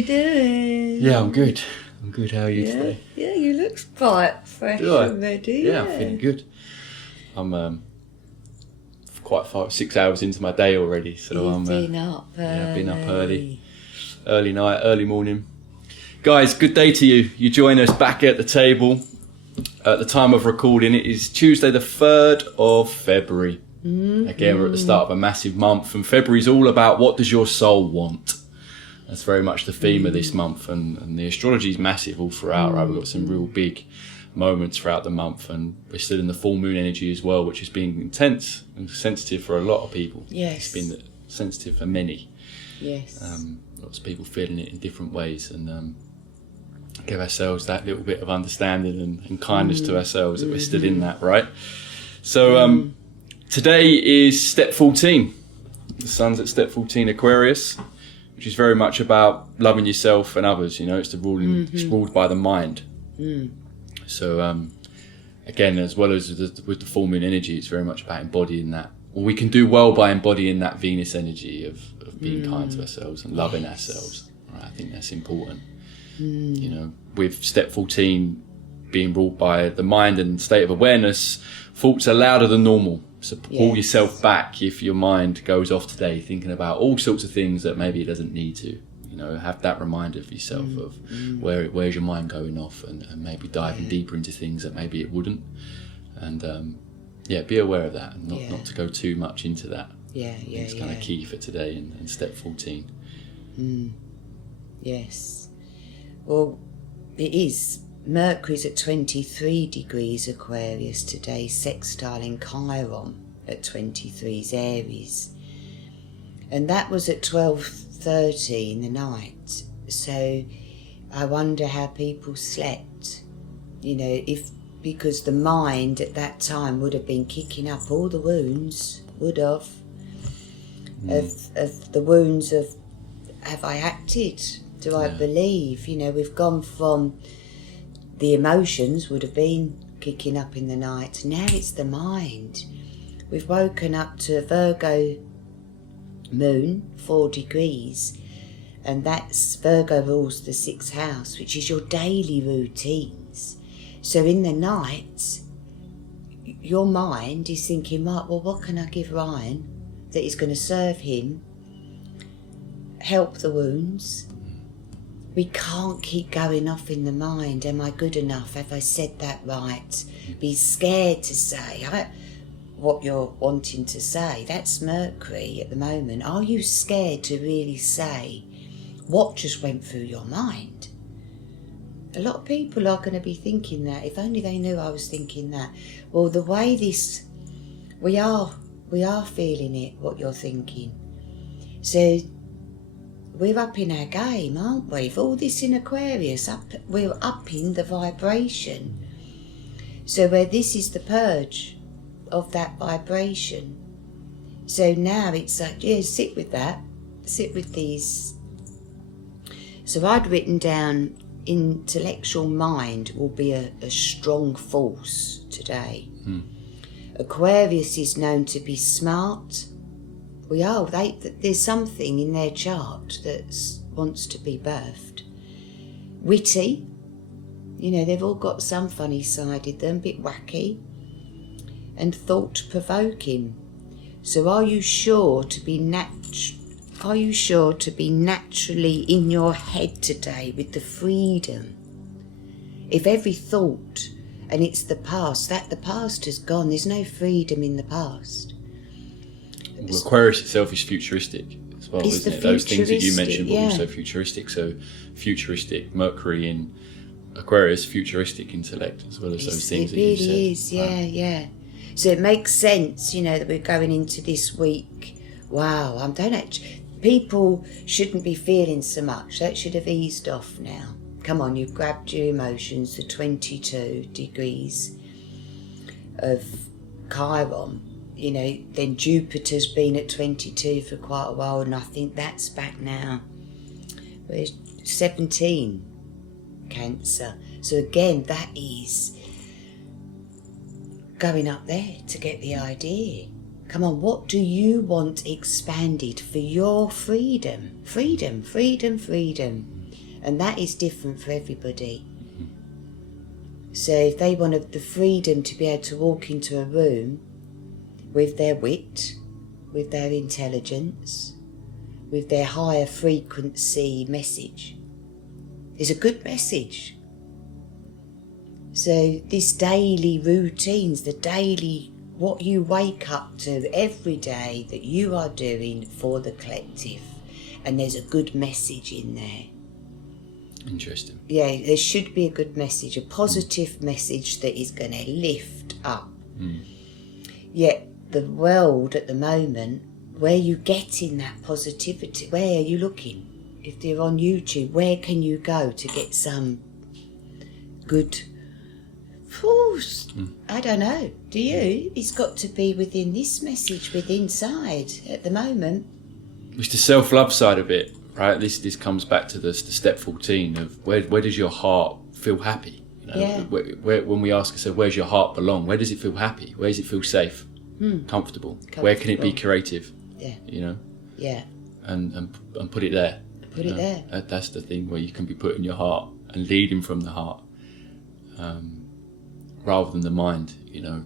you doing? Yeah, I'm good. I'm good. How are you today? Yeah, you look quite fresh and ready. Yeah, I'm feeling good. I'm quite far, 6 hours into my day already. So You've been up early. Yeah, I've been up early night, early morning. Guys, good day to you. You join us back at the table. At the time of recording, it is Tuesday the 3rd of February. Mm-hmm. Again, we're at the start of a massive month, and February is all about what does your soul want. That's very much the theme of this month, and the astrology is massive all throughout, right? We've got some real big moments throughout the month, and we're still in the full moon energy as well, which has been intense and sensitive for a lot of people. Yes. It's been sensitive for many. Yes. Lots of people feeling it in different ways, and give ourselves that little bit of understanding and kindness to ourselves that we're still in that, right? So today is step 14. The sun's at step 14 Aquarius, which is very much about loving yourself and others. You know, it's it's ruled by the mind. So again, as well as with the full moon energy, it's very much about embodying that. Well, we can do well by embodying that Venus energy of being kind to ourselves and loving ourselves. Right? I think that's important. You know, with step 14 being ruled by the mind and state of awareness, thoughts are louder than normal. So pull yourself back if your mind goes off today thinking about all sorts of things that maybe it doesn't need to. You know, have that reminder for yourself of where's your mind going off, and maybe diving deeper into things that maybe it wouldn't. And be aware of that, and not to go too much into that. It's kind of key for today and step 14. Yes. Well, it is. Mercury's at 23 degrees Aquarius today, sextiling Chiron at 23's Aries. And that was at 12:30 in the night. So I wonder how people slept. You know, because the mind at that time would have been kicking up all the wounds, of the wounds of, have I acted? Do I believe? You know, we've gone from the emotions would have been kicking up in the night. Now it's the mind. We've woken up to Virgo moon, 4 degrees, and that's Virgo rules the 6th house, which is your daily routines. So in the night, your mind is thinking, right, well, what can I give Ryan that is going to serve him, help the wounds? We can't keep going off in the mind. Am I good enough? Have I said that right? Be scared to say what you're wanting to say. That's Mercury at the moment. Are you scared to really say what just went through your mind? A lot of people are going to be thinking that. If only they knew I was thinking that. Well, the way we are feeling it, what you're thinking. So we're up in our game, aren't we? With all this in Aquarius, we're upping the vibration. So where this is the purge of that vibration. So now it's like, sit with that. Sit with these. So I'd written down, intellectual mind will be a strong force today. Aquarius is known to be smart. We are. There's something in their chart that wants to be birthed. Witty. You know, they've all got some funny side in them, a bit wacky. And thought-provoking. So are you sure to be naturally in your head today with the freedom? If every thought, and it's the past, the past has gone. There's no freedom in the past. Well, Aquarius itself is futuristic as well, isn't it? Those things that you mentioned were also futuristic. So futuristic Mercury in Aquarius, futuristic intellect, as well as those things that you said. It really is, yeah. So it makes sense, you know, that we're going into this week. Wow, people shouldn't be feeling so much. That should have eased off now. Come on, you've grabbed your emotions, the 22 degrees of Chiron. You know, then Jupiter's been at 22 for quite a while, and I think that's back now. Where's 17? Cancer. So again, that is going up there to get the idea. Come on, what do you want expanded for your freedom? Freedom. And that is different for everybody. So if they want the freedom to be able to walk into a room with their wit, with their intelligence, with their higher frequency message, it's a good message. So this daily routines, the daily, what you wake up to every day that you are doing for the collective, and there's a good message in there. Interesting. Yeah, there should be a good message, a positive message that is going to lift up. Yet the world at the moment, where are you getting that positivity? Where are you looking? If they're on YouTube, where can you go to get some good force? I don't know. Do you? It's got to be within this message, within inside at the moment. It's the self-love side of it, right? This comes back to the step 14 of where does your heart feel happy? You know, Yeah. where, when we ask ourselves, where's your heart belong? Where does it feel happy? Where does it feel safe? Comfortable? Where can it be creative? Yeah. You know? Yeah. And put it there. Put it there. That's the thing where you can be putting your heart and leading from the heart, rather than the mind, you know,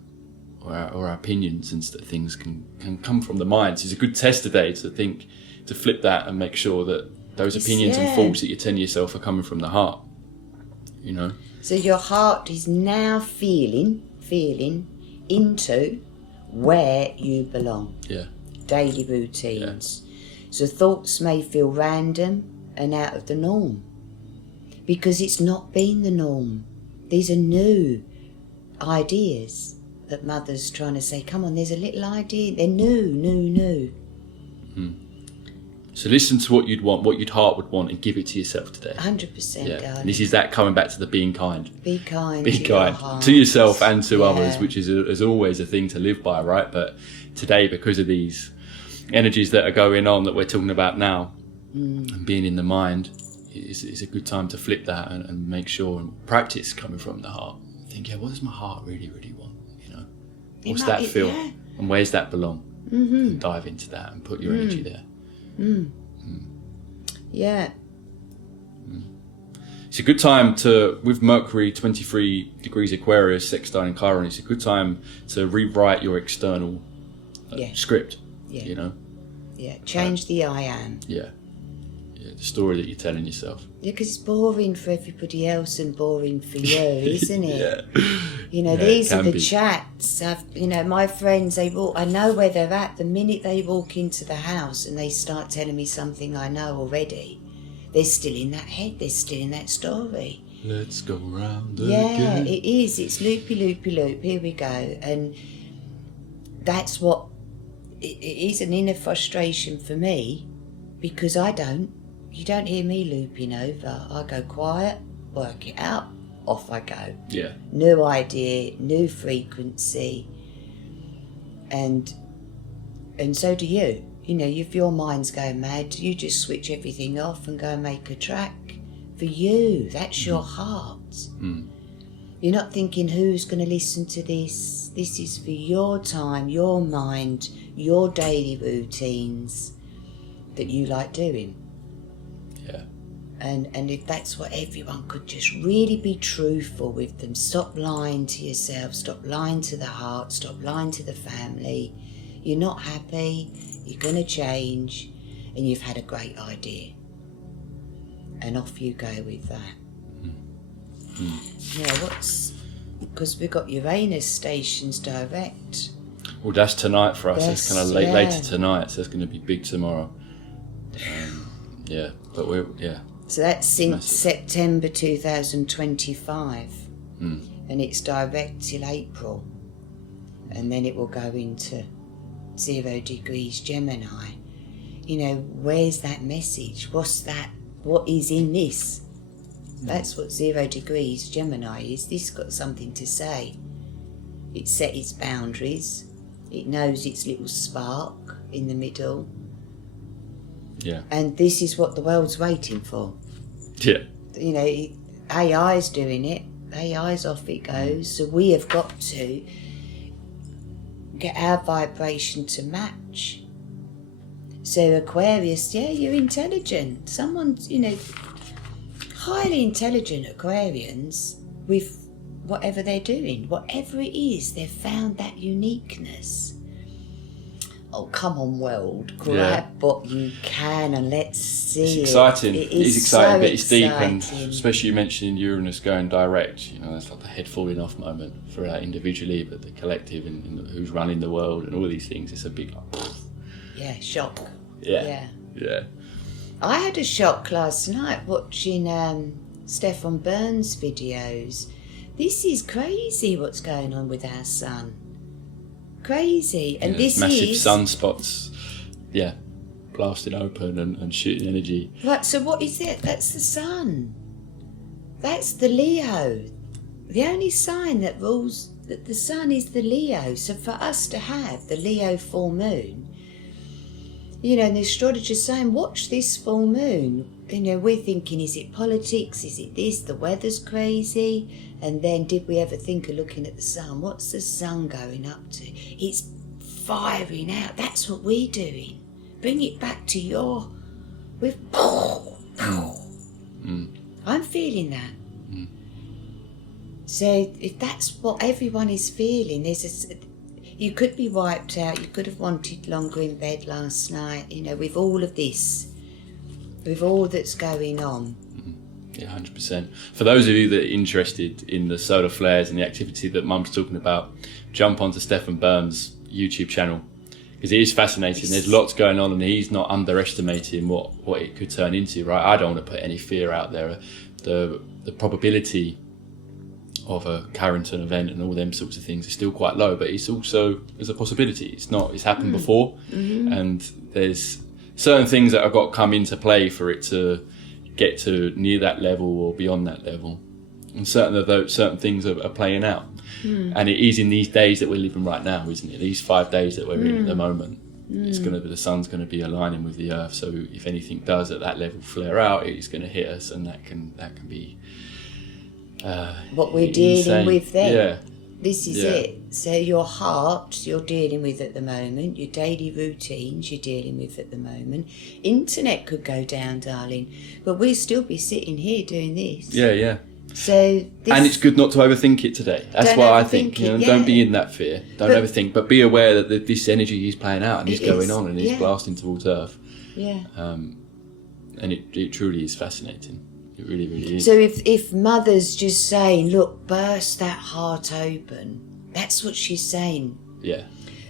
or our opinions and things can come from the mind. So it's a good test today to flip that and make sure that those opinions and thoughts that you're telling yourself are coming from the heart, you know. So your heart is now feeling into where you belong. Yeah. Daily routines. So thoughts may feel random and out of the norm because it's not been the norm. These are new ideas that Mother's trying to say, come on, there's a little idea. They're new. So listen to what you'd want, what your heart would want, and give it to yourself today. 100%, Yeah. darling. And this is that coming back to the being kind. Be kind. Be to kind your heart. to yourself and to Yeah. others, which is always a thing to live by, right? But today, because of these energies that are going on that we're talking about now, and being in the mind, is a good time to flip that and make sure and practice coming from the heart. Think, what does my heart really, really want? You know, what's that feel, and where's that belong? And dive into that and put your energy there. Yeah. It's a good time to, with Mercury 23 degrees Aquarius, sextile and Chiron, it's a good time to rewrite your external script, you know? Yeah, change the I am. Yeah, the story that you're telling yourself. Yeah, because it's boring for everybody else and boring for you, isn't it? You know, Yeah, these it are can the be. chats. You know, my friends, I know where they're at. The minute they walk into the house and they start telling me something I know already, they're still in that head, they're still in that story. Let's go round Yeah, again. it is. It's loopy, loopy, loop. Here we go. And that's what, it is an inner frustration for me because you don't hear me looping over. I go quiet, work it out, off I go. Yeah. New idea, new frequency. And so do you. You know, if your mind's going mad, you just switch everything off and go and make a track. For you, that's your heart. You're not thinking, who's going to listen to this? This is for your time, your mind, your daily routines that you like doing. Yeah. And if that's what everyone could just really be truthful with them, stop lying to yourself, stop lying to the heart, stop lying to the family. You're not happy, you're going to change, and you've had a great idea. And off you go with that. Yeah, because we've got Uranus stations direct. Well, that's tonight for us. Yes, It's kind of later tonight, so it's going to be big tomorrow. So that's since Massive. September 2025. And it's direct till April. And then it will go into 0 degrees Gemini. You know, where's that message? What's that? What is in this? That's what 0 degrees Gemini is. This got something to say. It set its boundaries. It knows its little spark in the middle. Yeah. And this is what the world's waiting for. Yeah. You know, AI's doing it. AI's off it goes. So we have got to get our vibration to match. So Aquarius, yeah, you're intelligent. Someone's, you know, highly intelligent Aquarians with whatever they're doing, whatever it is, they've found that uniqueness. Oh, come on, world, grab what you can and let's see. It's exciting. It is is exciting, so but it's deep, and exciting. especially you mentioning Uranus going direct. You know, that's like the head falling off moment for our individually, but the collective and who's running the world and all these things. It's a big, Yeah, shock. yeah. I had a shock last night watching Stefan Burns' videos. This is crazy what's going on with our sun. Crazy. And this massive is... sunspots, blasting open and shooting energy. Right, so what is it? That's the sun. That's the Leo. The only sign that rules that the sun is the Leo. So for us to have the Leo full moon, you know, and the astrologer's saying, watch this full moon. You know, we're thinking, is it politics? Is it this? The weather's crazy. And then did we ever think of looking at the sun? What's the sun going up to? It's firing out. That's what we're doing. Bring it back to your... I'm feeling that. So if that's what everyone is feeling, you could be wiped out. You could have wanted longer in bed last night, you know, with all of this, with all that's going on. Yeah, 100%. For those of you that are interested in the solar flares and the activity that Mum's talking about, jump onto Stefan Burns' YouTube channel, because it is fascinating. There's lots going on, and he's not underestimating what it could turn into, right? I don't want to put any fear out there. The probability of a Carrington event and all them sorts of things is still quite low, but it's also, there's a possibility. It's happened before, and there's certain things that have got to come into play for it to get to near that level or beyond that level, and certain things are playing out. And it is in these days that we're living right now, isn't it? These 5 days that we're in at the moment, it's going to be, the sun's going to be aligning with the earth, so if anything does at that level flare out, it's going to hit us, and that can be what we're dealing insane. with then. Yeah. This is it. So your heart you're dealing with at the moment, your daily routines you're dealing with at the moment. Internet could go down, darling, but we'll still be sitting here doing this. Yeah. So and it's good not to overthink it today. That's Don't what I overthink think. You know, it, don't be in that fear. Don't overthink, but be aware that this energy is playing out and is going on and is blasting towards Earth. Yeah. And it truly is fascinating. It really, really is. So if mother's just saying, look, burst that heart open, that's what she's saying. Yeah.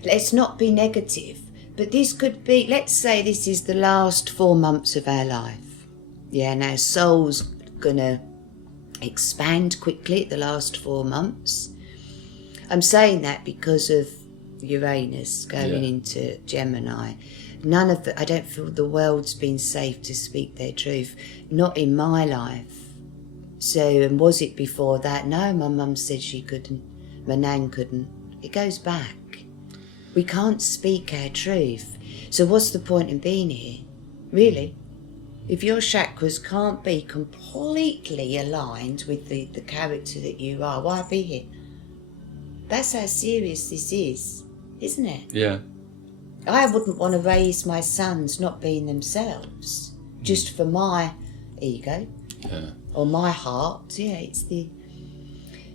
Let's not be negative, but this could be, let's say this is the last 4 months of our life. Yeah, now soul's gonna expand quickly the last 4 months. I'm saying that because of Uranus going into Gemini. I don't feel the world's been safe to speak their truth. Not in my life. So, and was it before that? No, my mum said she couldn't. My nan couldn't. It goes back. We can't speak our truth. So what's the point in being here? Really? If your chakras can't be completely aligned with the character that you are, why be here? That's how serious this is, isn't it? Yeah. I wouldn't want to raise my sons not being themselves, just for my ego or my heart. Yeah,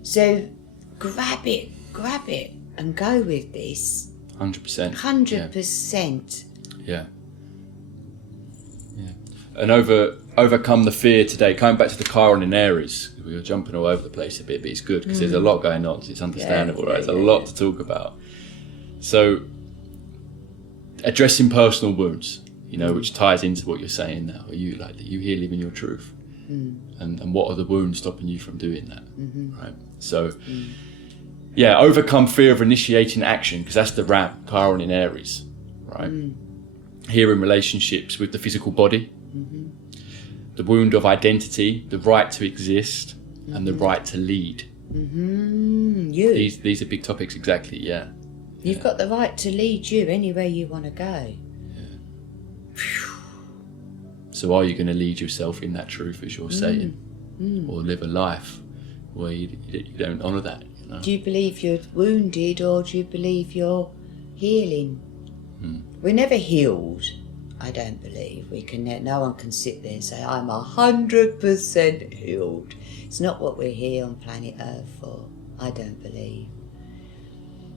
so grab it and go with this. 100%. 100%. Yeah. And overcome the fear today. Coming back to the Chiron in Aries, we were jumping all over the place a bit, but it's good because there's a lot going on. So it's understandable, right? There's a lot to talk about. So, addressing personal wounds, you know, which ties into what you're saying now. Are you here living your truth? And what are the wounds stopping you from doing that? Right. So, overcome fear of initiating action, because that's the ram, Chiron in Aries, right? Here in relationships with the physical body, the wound of identity, the right to exist, and the right to lead. These are big topics, exactly. Yeah. You've got the right to lead you anywhere you want to go. So are you going to lead yourself in that truth, as you're saying, or live a life where you don't honour that? You know? Do you believe you're wounded, or do you believe you're healing? We're never healed, I I don't believe we can. No one can sit there and say, I'm 100% healed. It's not what we're here on planet Earth for. I don't believe.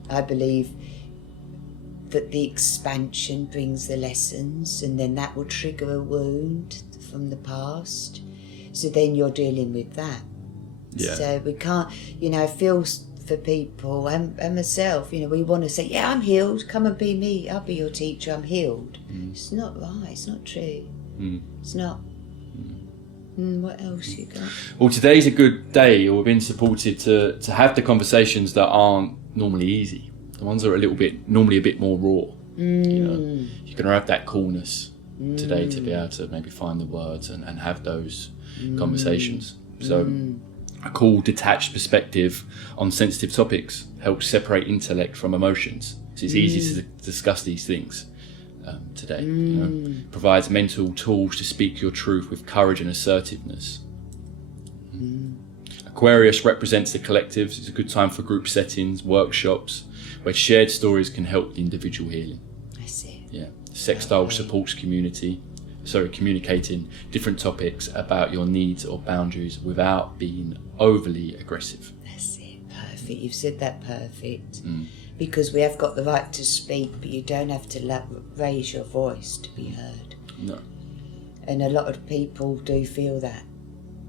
I believe that the expansion brings the lessons, and then that will trigger a wound from the past. So then you're dealing with that. Yeah. So we can't, I feel for people and myself, we want to say, yeah, I'm healed, come and be me, I'll be your teacher, I'm healed. It's not right, it's not true. It's not. What else you got? Well, today's a good day, or we've been supported to have the conversations that aren't normally easy. The ones that are normally a bit more raw. You're going to have that coolness today to be able to maybe find the words and have those conversations. So a cool, detached perspective on sensitive topics helps separate intellect from emotions. So it's easy to discuss these things today. Provides mental tools to speak your truth with courage and assertiveness. Aquarius represents the collectives. It's a good time for group settings, workshops, where shared stories can help the individual healing. I see. Yeah. Sextile supports communicating different topics about your needs or boundaries without being overly aggressive. That's it. Perfect. You've said that perfect. Because we have got the right to speak, but you don't have to raise your voice to be heard. No. And a lot of people do feel that.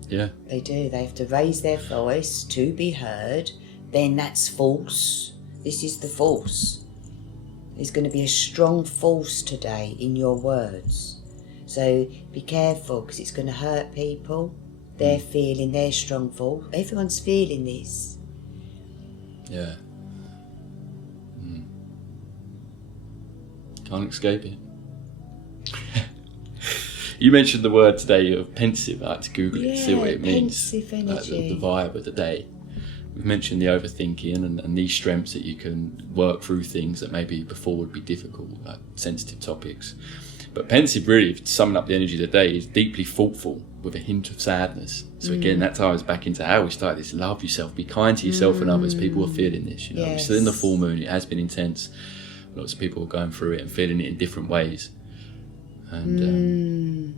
Yeah. They do. They have to raise their voice to be heard. Then that's false. This is the false. There's going to be a strong force today in your words. So be careful, because it's going to hurt people. They're feeling their strong force. Everyone's feeling this. Yeah. Can't escape it. You mentioned the word today of pensive. I like to Google it, see what it means. Pensive energy. The vibe of the day. We've mentioned the overthinking and these strengths that you can work through things that maybe before would be difficult, like sensitive topics. But pensive, really, summing up the energy of the day, is deeply thoughtful with a hint of sadness. So again, that ties back into how we started this. Love yourself, be kind to yourself and others. People are feeling this, We're still in the full moon. It has been intense. Lots of people are going through it and feeling it in different ways. And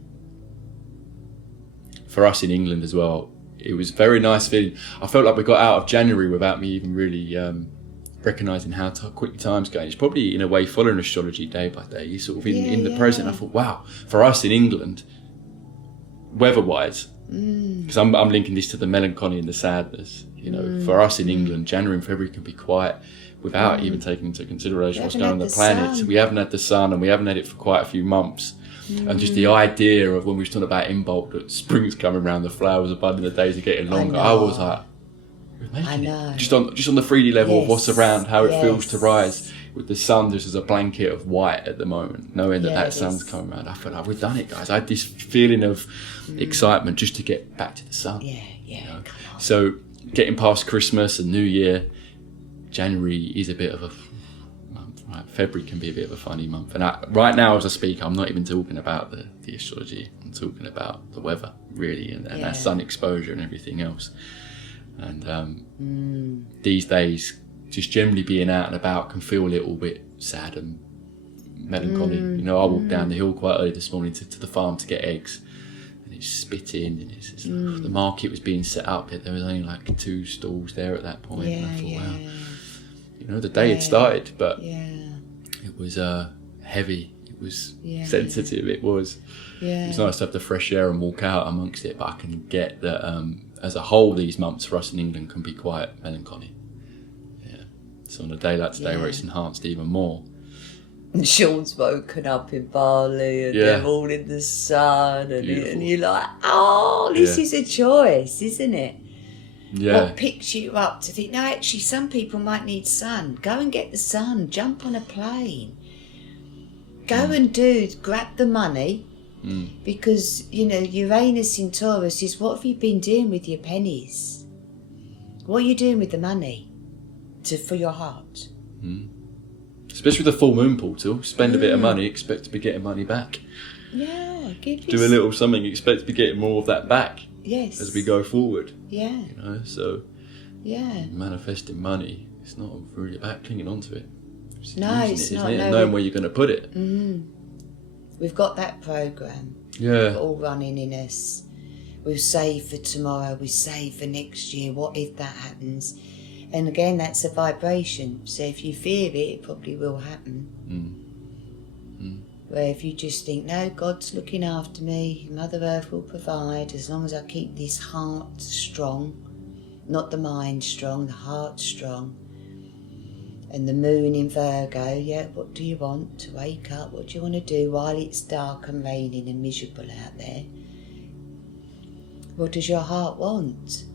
for us in England as well, it was very nice feeling. I felt like we got out of January without me even really recognising how quickly time's going. It's probably in a way following astrology day by day. You're sort of in the present. I thought, wow, for us in England, weather-wise, because I'm linking this to the melancholy and the sadness. For us in England, January and February can be quiet without even taking into consideration what's going on the planet. We haven't had the sun, and we haven't had it for quite a few months. And just the idea of when we were talking about Imbolc, that spring's coming around, the flowers are budding, the days are getting longer. I was like, we're making it. Just on the 3D level of what's around, how it feels to rise with the sun just as a blanket of white at the moment, knowing that sun's coming around. I feel like we've done it, guys. I had this feeling of excitement just to get back to the sun. So getting past Christmas and New Year, January is a bit of a month, right? February can be a bit of a funny month. And right now, as I speak, I'm not even talking about the astrology. I'm talking about the weather, really, and that sun exposure and everything else. And these days, just generally being out and about can feel a little bit sad and melancholy. I walked down the hill quite early this morning to the farm to get eggs. And it's spitting, and it's the market was being set up. There was only like 2 stalls there at that point. And I thought, wow, the day had started, but it was heavy. It was sensitive. It was nice to have the fresh air and walk out amongst it. But I can get that as a whole, these months for us in England can be quite melancholy. So on a day like today, where it's enhanced even more. And Sean's woken up in Bali and they're all in the sun and you're like, oh, this is a choice, isn't it? What picks you up to think, no, actually some people might need sun. Go and get the sun, jump on a plane. Go and grab the money because, Uranus in Taurus is what have you been doing with your pennies? What are you doing with the money for your heart? Especially with the full moon portal, spend a bit of money, expect to be getting money back. Yeah, do a little something, expect to be getting more of that back. Yes. As we go forward. Yeah. So manifesting money, it's not really about clinging on to it. No, it's not. Knowing where you're going to put it. We've got that program Yeah. all running in us. We'll save for tomorrow, we save for next year, what if that happens? And again, that's a vibration. So if you fear it, it probably will happen. Where if you just think, no, God's looking after me, Mother Earth will provide, as long as I keep this heart strong, not the mind strong, the heart strong. And the moon in Virgo, yeah, what do you want? To wake up, what do you want to do while it's dark and raining and miserable out there? What does your heart want?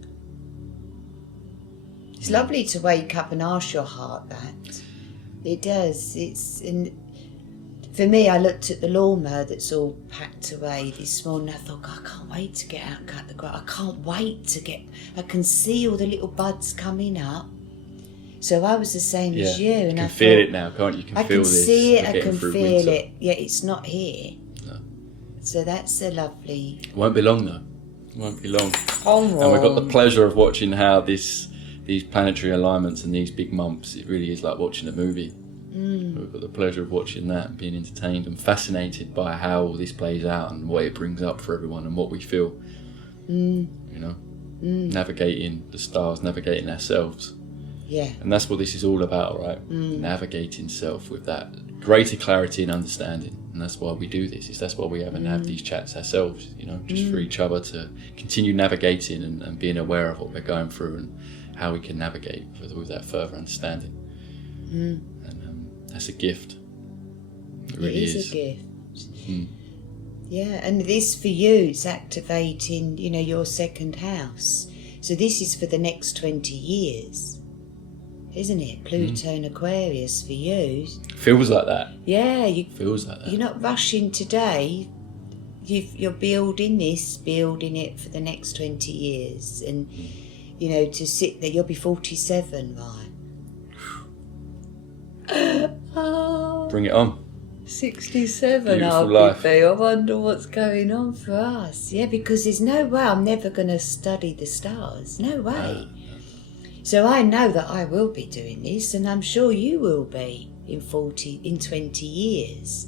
It's lovely to wake up and ask your heart that. It does. For me, I looked at the lawnmower that's all packed away this morning. I thought, God, I can't wait to get out and cut the grass. I can't wait to I can see all the little buds coming up. So I was the same as you. And you I can feel thought, it now, can't you? You can I feel can this. see it, We're I getting can through feel winter. it. Yeah, it's not here. No. So that's a lovely... It won't be long, though. It won't be long. Oh, and we've got the pleasure of watching how these planetary alignments and these big months, it really is like watching a movie. We've got the pleasure of watching that and being entertained and fascinated by how all this plays out and what it brings up for everyone and what we feel. You know, navigating the stars, navigating ourselves. Yeah. And that's what this is all about, right? Navigating self with that greater clarity and understanding. And that's why we do this. That's why we have these chats ourselves, you know, just for each other to continue navigating and being aware of what we're going through and how we can navigate with that further understanding. And that's a gift. It really is a gift. Yeah, and this for you, it's activating, you know, your second house. So this is for the next 20 years, isn't it? Pluto and Aquarius for you. Feels like that. Yeah, Feels like that. You're not rushing today. You're building it for the next 20 years. And, you know, to sit there, you'll be 47, right? Bring it on. 67, Beautiful I'll life. be. I wonder what's going on for us. Yeah, because there's no way I'm never going to study the stars. No way. So I know that I will be doing this, and I'm sure you will be in 20 years.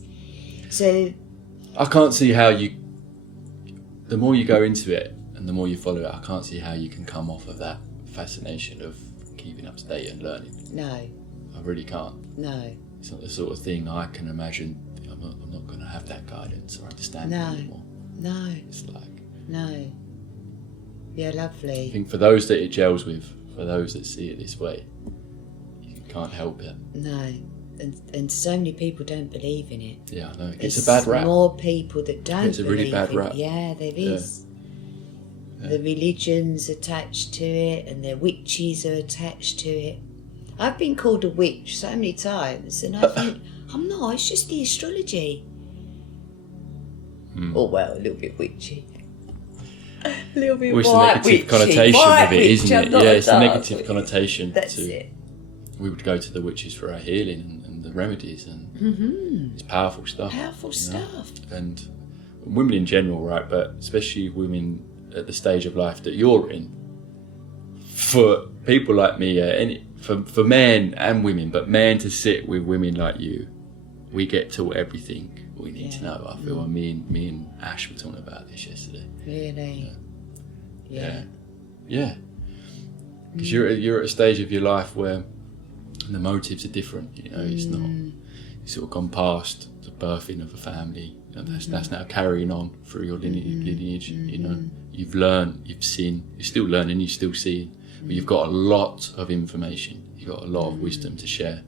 So I can't see how the more you go into it and the more you follow it, I can't see how you can come off of that fascination of keeping up to date and learning. no, I really can't. no, It's not the sort of thing I can imagine. I'm not going to have that guidance or understanding anymore. no, It's like, no. Yeah, I lovely. think for those that it gels with, for those that see it this way, you can't help it. No, and so many people don't believe in it. Yeah, I know. It There's gets a bad rap. more people that don't It's a really believe bad in rap. it. Yeah, there Yeah. is. The religion's attached to it, and the witches are attached to it. I've been called a witch so many times, and I think, I'm not, it's just the astrology. Oh, well, a little bit witchy. A little bit Well, it's the white negative witchy. connotation White of it, witch, isn't I'm it? not Yeah, a it's the dark negative witch. connotation. That's it. We would go to the witches for our healing and the remedies, and it's powerful stuff. Powerful you know? stuff. And women in general, right? But especially women at the stage of life that you're in. For people like me, for men and women, but men to sit with women like you, we get taught everything we need to know. I feel. Me and Ash were talking about this yesterday. Really? Yeah. Yeah. Because you're at a stage of your life where the motives are different. You know, it's not. It's sort of gone past the birthing of a family. You know, that's now carrying on through your lineage. You know, you've learned, you've seen, you're still learning, you're still seeing, but you've got a lot of information. You've got a lot of wisdom to share.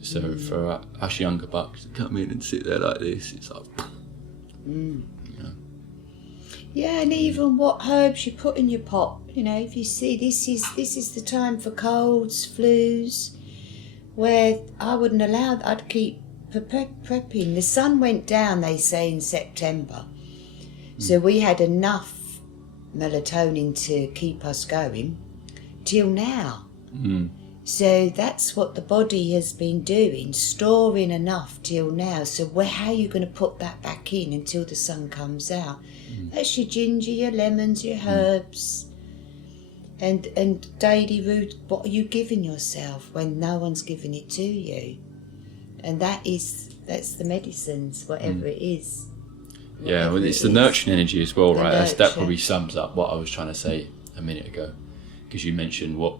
So for us younger bucks to come in and sit there like this, it's like, you know. Yeah, and even what herbs you put in your pot. You know, if you see this is the time for colds, flus, where I wouldn't allow. I'd keep prepping. The sun went down, they say, in September, so we had enough melatonin to keep us going till now. So that's what the body has been doing, storing enough till now. So how are you going to put that back in until the sun comes out? That's your ginger, your lemons, your herbs, and daily root. What are you giving yourself when no one's giving it to you? And that's the medicines, whatever it is. Yeah, well, Whatever it's it the is. nurturing energy as well, The right? That nurture. probably sums up what I was trying to say a minute ago, because you mentioned what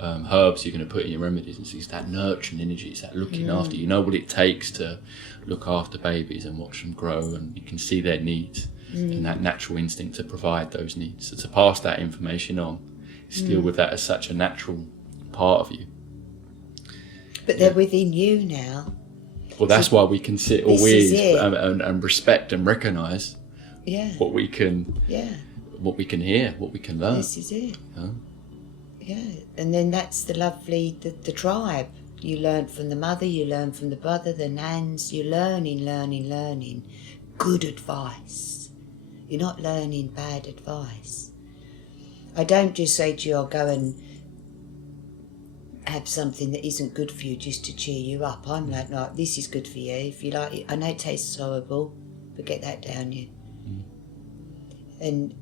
herbs you're going to put in your remedies, and it's that nurturing energy, it's that looking after. You know what it takes to look after babies and watch them grow, and you can see their needs and that natural instinct to provide those needs. So to pass that information on, still with that as such a natural part of you. But they're within you now. Well, that's why we can sit This is always it. and respect and recognise Yeah. what we can hear, what we can learn. This is it. Huh? Yeah. And then that's the lovely, the tribe. You learn from the mother, you learn from the brother, the nans. You're learning. Good advice. You're not learning bad advice. I don't just say to you, I'll go and have something that isn't good for you just to cheer you up. I'm like, no, this is good for you. If you like it, I know it tastes horrible, but get that down you. And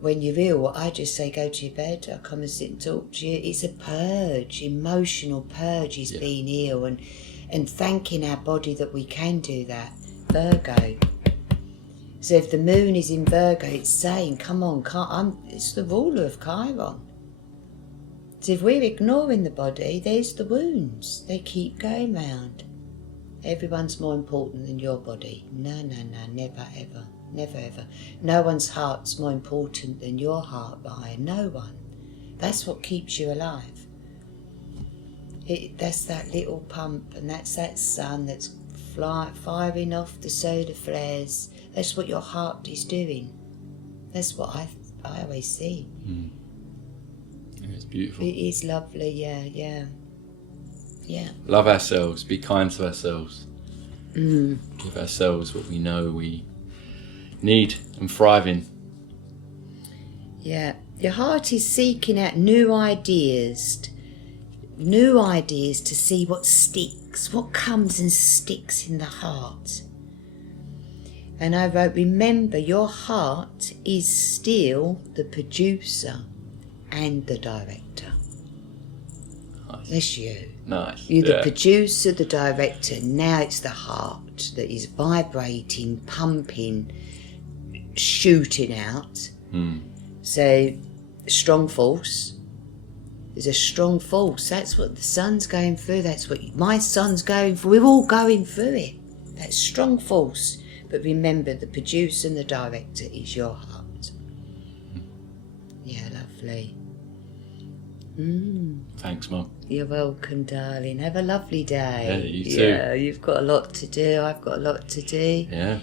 when you're ill, I just say, go to your bed. I'll come and sit and talk to you. It's a purge, emotional purge is being ill, and thanking our body that we can do that. Virgo. So if the moon is in Virgo, it's saying, come on, it's the ruler of Chiron. So if we're ignoring the body, there's the wounds. They keep going round. Everyone's more important than your body. No, never ever. Never ever. No one's heart's more important than your heart, Ryan. No one. That's what keeps you alive. That's that little pump, and that's that sun that's firing off the solar flares. That's what your heart is doing. That's what I always see. It's beautiful. It is lovely, yeah. Love ourselves, be kind to ourselves. Give ourselves what we know we need and thrive in. Yeah. Your heart is seeking out new ideas to see what sticks, what comes and sticks in the heart. And I wrote, remember, your heart is still the producer and the director. Nice. That's you. Nice. You're the producer, the director. Now it's the heart that is vibrating, pumping, shooting out. So, strong force. There's a strong force. That's what the sun's going through. That's what my son's going through. We're all going through it. That strong force. But remember, the producer and the director is your heart. Yeah, lovely. Thanks, Mum. You're welcome, darling. Have a lovely day. Yeah, you too. Yeah, you've got a lot to do. I've got a lot to do. Yeah.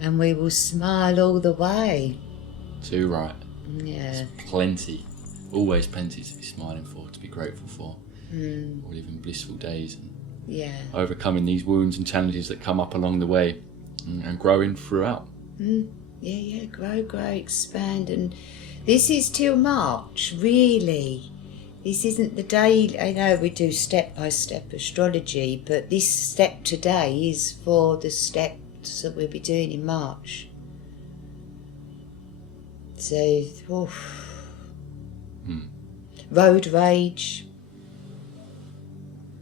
And we will smile all the way. Too right. Yeah. Plenty. Always plenty to be smiling for, to be grateful for. Or living blissful days and Yeah. overcoming these wounds and challenges that come up along the way and growing throughout. Yeah. Grow, expand. And this is till March, really. This isn't the day. I know we do step-by-step astrology, but this step today is for the steps that we'll be doing in March. So, road rage.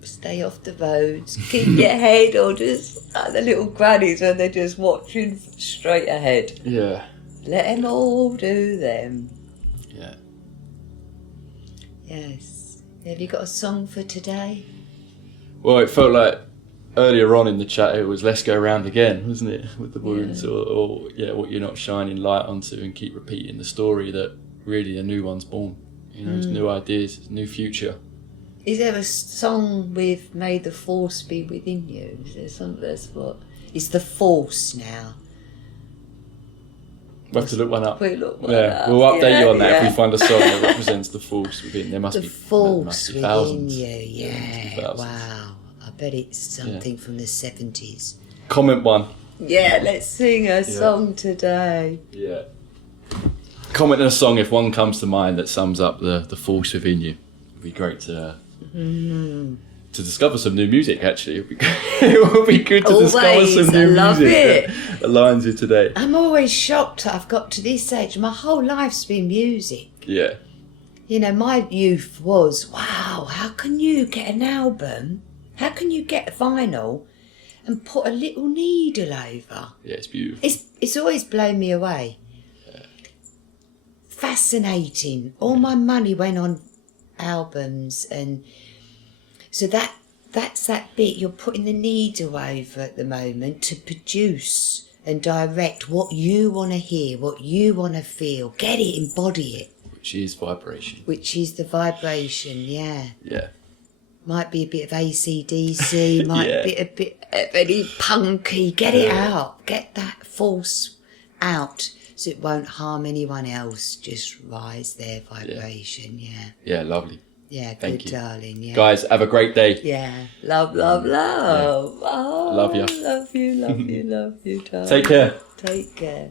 Stay off the roads. Keep your head on, just like the little grannies when they're just watching straight ahead. Yeah. Let them all do them. Yeah. Yes. Have you got a song for today? Well, it felt like earlier on in the chat it was Let's Go Round Again, wasn't it? With the wounds or what you're not shining light onto, and keep repeating the story that really a new one's born. You know, it's new ideas, it's a new future. Is there a song with May the Force Be Within You? Is there something that's what? It's the Force now. We'll have to look one up. We'll look one Yeah, up. we'll update you on that Yeah. if we find a song that represents the force within. There must The be force within thousands. you, Must be yeah. thousands. Wow. I bet it's something from the 70s. Comment one. Yeah, let's sing a song today. Yeah. Comment a song if one comes to mind that sums up the force within you. It'd be great to discover some new music, actually. It would be good to discover Always, some new I love music it. that aligns you today. I'm always shocked that I've got to this age. My whole life's been music. Yeah. You know, my youth was, wow, how can you get an album How can you get vinyl and put a little needle over? Yeah, it's beautiful. It's always blown me away. Fascinating. All my money went on albums, and so that's that bit you're putting the needle over at the moment to produce and direct what you want to hear, what you want to feel. Get it, embody it. Which is vibration. Which is the vibration, yeah. Yeah. Might be a bit of AC/DC, might be a bit of any punky. Get it out. Get that force out so it won't harm anyone else. Just rise their vibration, yeah. Yeah, lovely. Yeah, Thank good you. darling, yeah. Guys, have a great day. Yeah, love, love, love. Oh, Love you. love you, love you, love you, darling. Take care. Take care.